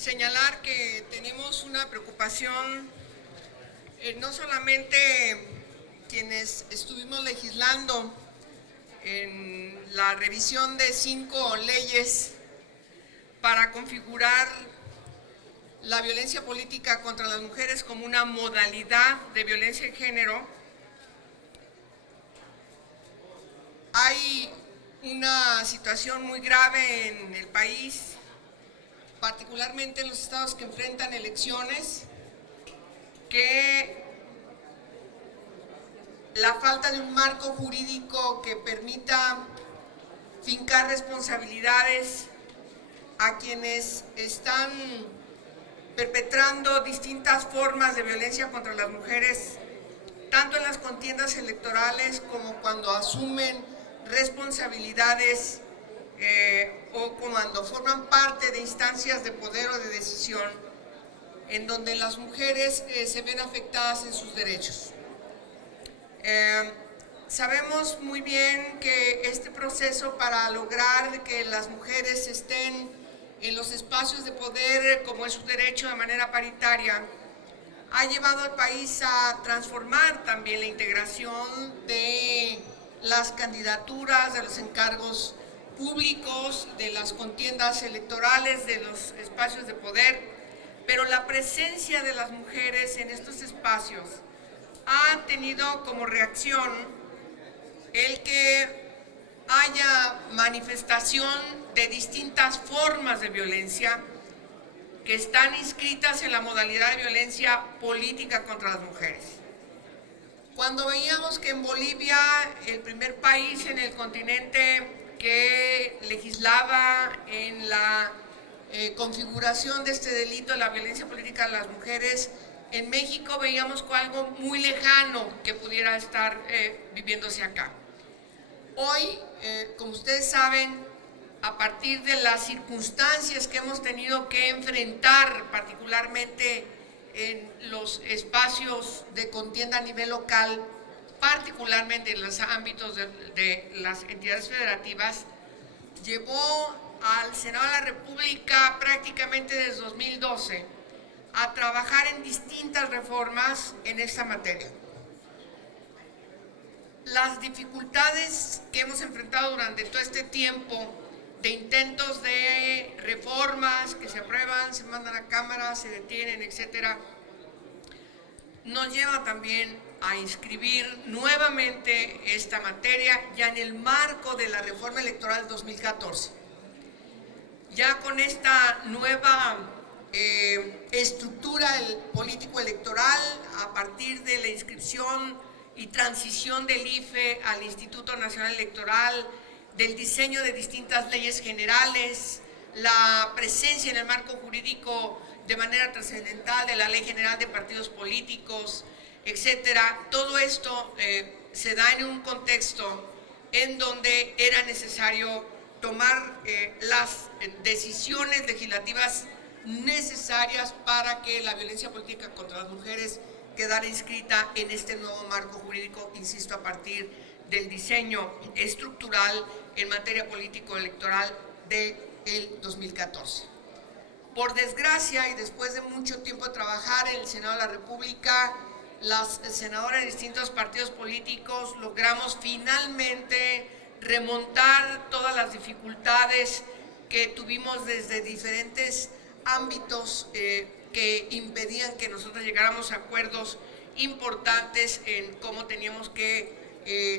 señalar que tenemos una preocupación, no solamente quienes estuvimos legislando en la revisión de 5 leyes para configurar la violencia política contra las mujeres como una modalidad de violencia de género. Hay una situación muy grave en el país, particularmente en los estados que enfrentan elecciones, que la falta de un marco jurídico que permita fincar responsabilidades a quienes están perpetrando distintas formas de violencia contra las mujeres, tanto en las contiendas electorales como cuando asumen responsabilidades o cuando forman parte de instancias de poder o de decisión, en donde las mujeres se ven afectadas en sus derechos. Sabemos muy bien que este proceso para lograr que las mujeres estén en los espacios de poder, como es su derecho, de manera paritaria, ha llevado al país a transformar también la integración de las candidaturas, de los encargos públicos, de las contiendas electorales, de los espacios de poder, pero la presencia de las mujeres en estos espacios ha tenido como reacción el que haya manifestación de distintas formas de violencia que están inscritas en la modalidad de violencia política contra las mujeres. Cuando veíamos que en Bolivia, el primer país en el continente que legislaba en la configuración de este delito de la violencia política de las mujeres, en México veíamos algo muy lejano que pudiera estar viviéndose acá. Hoy, como ustedes saben, a partir de las circunstancias que hemos tenido que enfrentar, particularmente en los espacios de contienda a nivel local, particularmente en los ámbitos de las entidades federativas, llevó al Senado de la República prácticamente desde 2012 a trabajar en distintas reformas en esta materia. Las dificultades que hemos enfrentado durante todo este tiempo de intentos de reformas que se aprueban, se mandan a Cámara, se detienen, etcétera, nos lleva también a inscribir nuevamente esta materia ya en el marco de la reforma electoral 2014. Ya con esta nueva estructura político-electoral, a partir de la inscripción y transición del IFE al Instituto Nacional Electoral, del diseño de distintas leyes generales, la presencia en el marco jurídico de manera trascendental de la Ley General de Partidos Políticos, etcétera. Todo esto se da en un contexto en donde era necesario tomar las decisiones legislativas necesarias para que la violencia política contra las mujeres quedara inscrita en este nuevo marco jurídico, insisto, a partir del diseño estructural en materia político-electoral del 2014. Por desgracia, y después de mucho tiempo de trabajar en el Senado de la República, las senadoras de distintos partidos políticos logramos finalmente remontar todas las dificultades que tuvimos desde diferentes ámbitos que impedían que nosotros llegáramos a acuerdos importantes en cómo teníamos que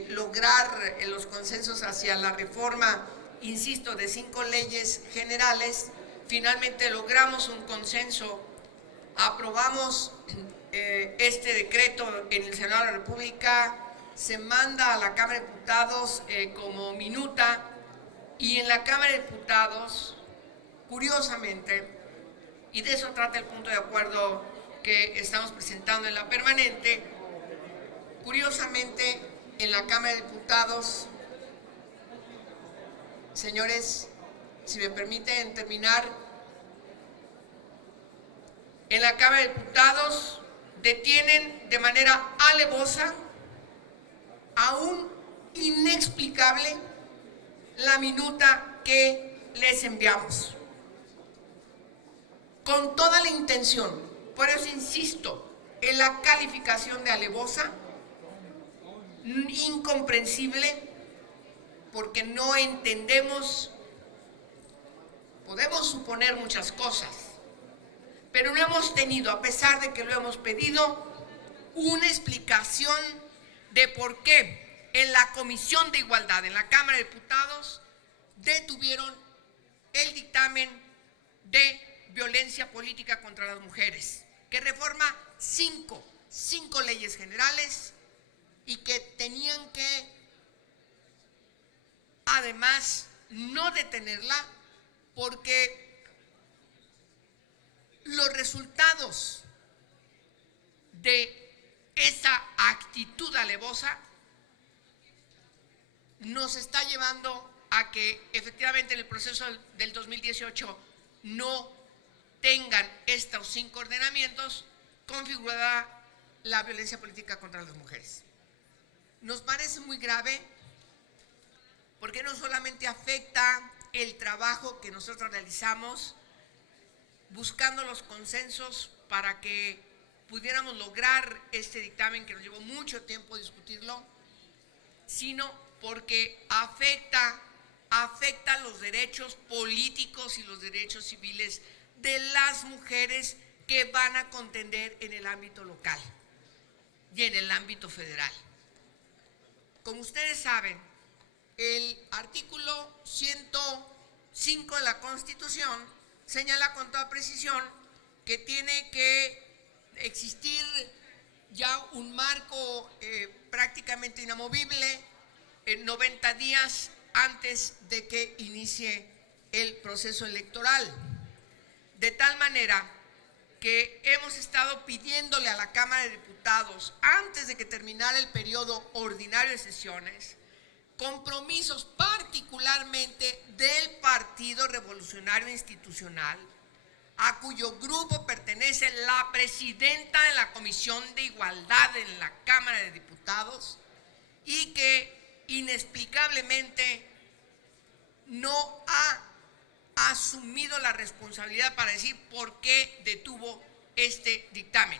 lograr los consensos hacia la reforma, insisto, de 5 leyes generales. Finalmente logramos un consenso, aprobamos este decreto en el Senado de la República, se manda a la Cámara de Diputados como minuta, y en la Cámara de Diputados, curiosamente, y de eso trata el punto de acuerdo que estamos presentando en la permanente, curiosamente en la Cámara de Diputados, señores, si me permiten terminar, en la Cámara de Diputados detienen de manera alevosa, aún inexplicable, la minuta que les enviamos. con toda la intención. Por eso insisto en la calificación de alevosa, incomprensible, porque no entendemos. Podemos suponer muchas cosas, pero no hemos tenido, a pesar de que lo hemos pedido, una explicación de por qué en la Comisión de Igualdad, en la Cámara de Diputados, detuvieron el dictamen de violencia política contra las mujeres, que reforma cinco leyes generales y que tenían que, además, no detenerla, porque los resultados de esa actitud alevosa nos está llevando a que efectivamente en el proceso del 2018 no tengan estos 5 ordenamientos configurada la violencia política contra las mujeres. Nos parece muy grave porque no solamente afecta el trabajo que nosotros realizamos buscando los consensos para que pudiéramos lograr este dictamen que nos llevó mucho tiempo discutirlo, sino porque afecta los derechos políticos y los derechos civiles de las mujeres que van a contender en el ámbito local y en el ámbito federal. Como ustedes saben, el artículo 105 de la Constitución señala con toda precisión que tiene que existir ya un marco prácticamente inamovible en 90 días antes de que inicie el proceso electoral. De tal manera que hemos estado pidiéndole a la Cámara de Diputados, antes de que terminara el periodo ordinario de sesiones, compromisos particularmente del Partido Revolucionario Institucional, a cuyo grupo pertenece la presidenta de la Comisión de Igualdad en la Cámara de Diputados y que inexplicablemente no ha asumido la responsabilidad para decir por qué detuvo este dictamen.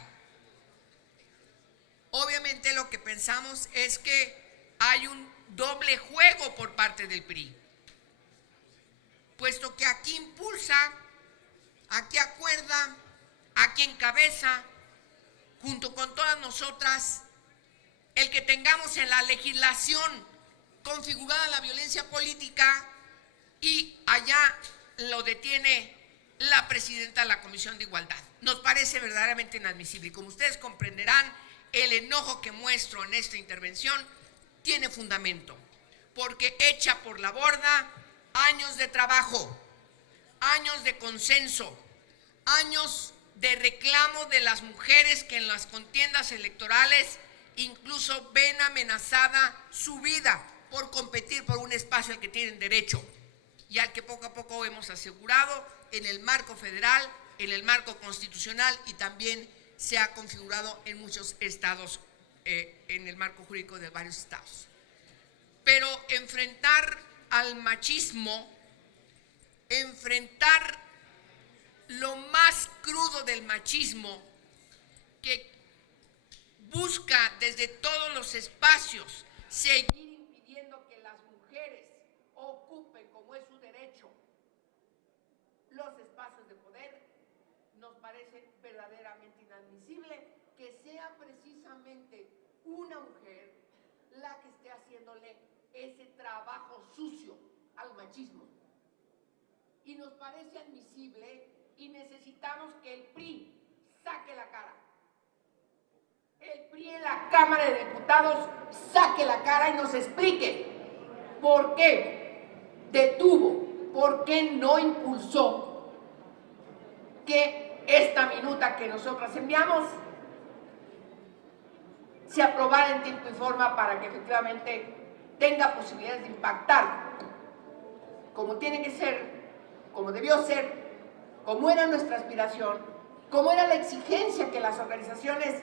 Obviamente lo que pensamos es que hay un doble juego por parte del PRI, puesto que aquí impulsa, aquí acuerda, aquí encabeza, junto con todas nosotras, el que tengamos en la legislación configurada la violencia política y allá lo detiene la presidenta de la Comisión de Igualdad. Nos parece verdaderamente inadmisible y como ustedes comprenderán, el enojo que muestro en esta intervención tiene fundamento, porque echa por la borda años de trabajo, años de consenso, años de reclamo de las mujeres que en las contiendas electorales incluso ven amenazada su vida por competir por un espacio al que tienen derecho y al que poco a poco hemos asegurado en el marco federal, en el marco constitucional y también se ha configurado en muchos estados, en el marco jurídico de varios estados. Pero enfrentar al machismo, enfrentar lo más crudo del machismo que busca desde todos los espacios seguir impidiendo que las mujeres ocupen, como es su derecho, los espacios de poder, nos parece verdaderamente inadmisible que sea precisamente una mujer la que esté haciéndole ese trabajo sucio al machismo. Y nos parece admisible y necesitamos que el PRI saque la cara. El PRI en la Cámara de Diputados saque la cara y nos explique por qué detuvo, por qué no impulsó que esta minuta que nosotras enviamos se aprobara en tiempo y forma para que efectivamente tenga posibilidades de impactar como tiene que ser, como debió ser, como era nuestra aspiración, como era la exigencia que las organizaciones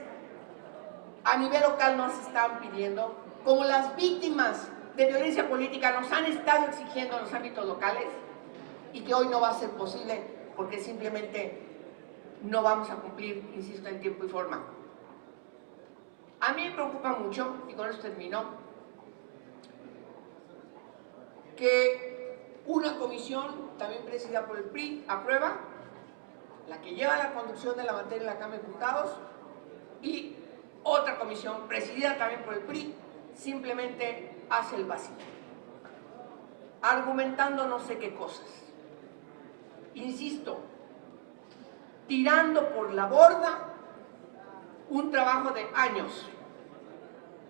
a nivel local nos estaban pidiendo, como las víctimas de violencia política nos han estado exigiendo en los ámbitos locales y que hoy no va a ser posible porque simplemente no vamos a cumplir, insisto, en tiempo y forma. A mí me preocupa mucho, y con eso termino, que una comisión, también presidida por el PRI, aprueba, la que lleva la conducción de la materia en la Cámara de Diputados, y otra comisión, presidida también por el PRI, simplemente hace el vacío, argumentando no sé qué cosas. Insisto, tirando por la borda un trabajo de años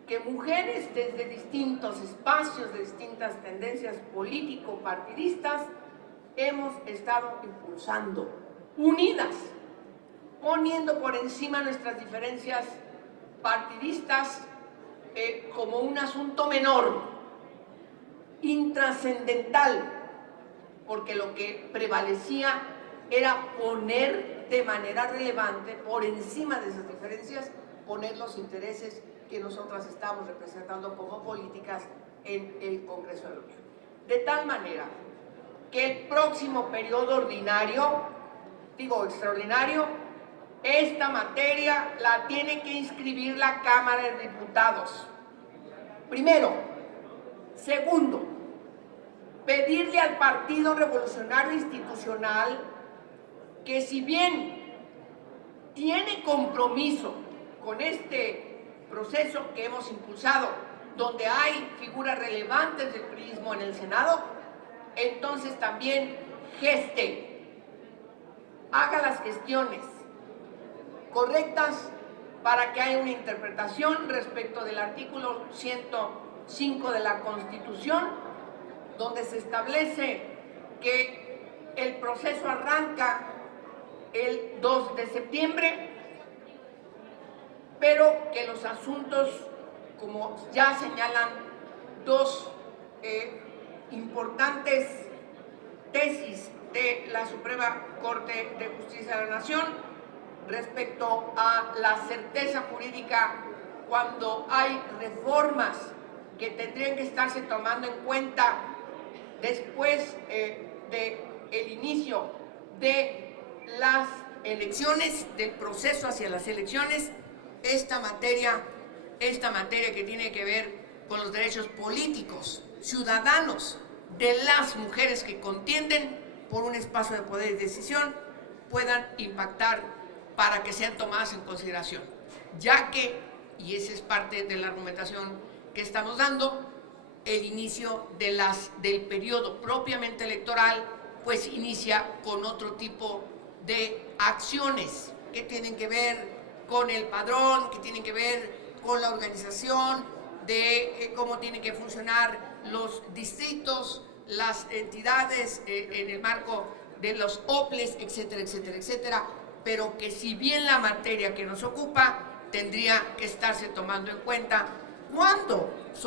que mujeres desde distintos espacios, de distintas tendencias político-partidistas, hemos estado impulsando, unidas, poniendo por encima nuestras diferencias partidistas como un asunto menor, intrascendental, porque lo que prevalecía era poner de manera relevante, por encima de esas diferencias, poner los intereses que nosotras estamos representando como políticas en el Congreso de la Unión. De tal manera que el próximo periodo ordinario, digo extraordinario, esta materia la tiene que inscribir la Cámara de Diputados. Primero. Segundo, pedirle al Partido Revolucionario Institucional que, si bien tiene compromiso con este proceso que hemos impulsado, donde hay figuras relevantes del priismo en el Senado, entonces también haga las gestiones correctas para que haya una interpretación respecto del artículo 105 de la Constitución, donde se establece que el proceso arranca el 2 de septiembre, pero que los asuntos, como ya señalan dos importantes tesis de la Suprema Corte de Justicia de la Nación, respecto a la certeza jurídica cuando hay reformas que tendrían que estarse tomando en cuenta después del inicio de las elecciones, del proceso hacia las elecciones, esta materia que tiene que ver con los derechos políticos, ciudadanos de las mujeres que contienden por un espacio de poder y decisión, puedan impactar para que sean tomadas en consideración, ya que, y esa es parte de la argumentación que estamos dando, el inicio del periodo propiamente electoral pues inicia con otro tipo de acciones que tienen que ver con el padrón, que tienen que ver con la organización de cómo tienen que funcionar los distritos, las entidades en el marco de los OPLES, etcétera, etcétera, etcétera, pero que si bien la materia que nos ocupa tendría que estarse tomando en cuenta cuando, sobre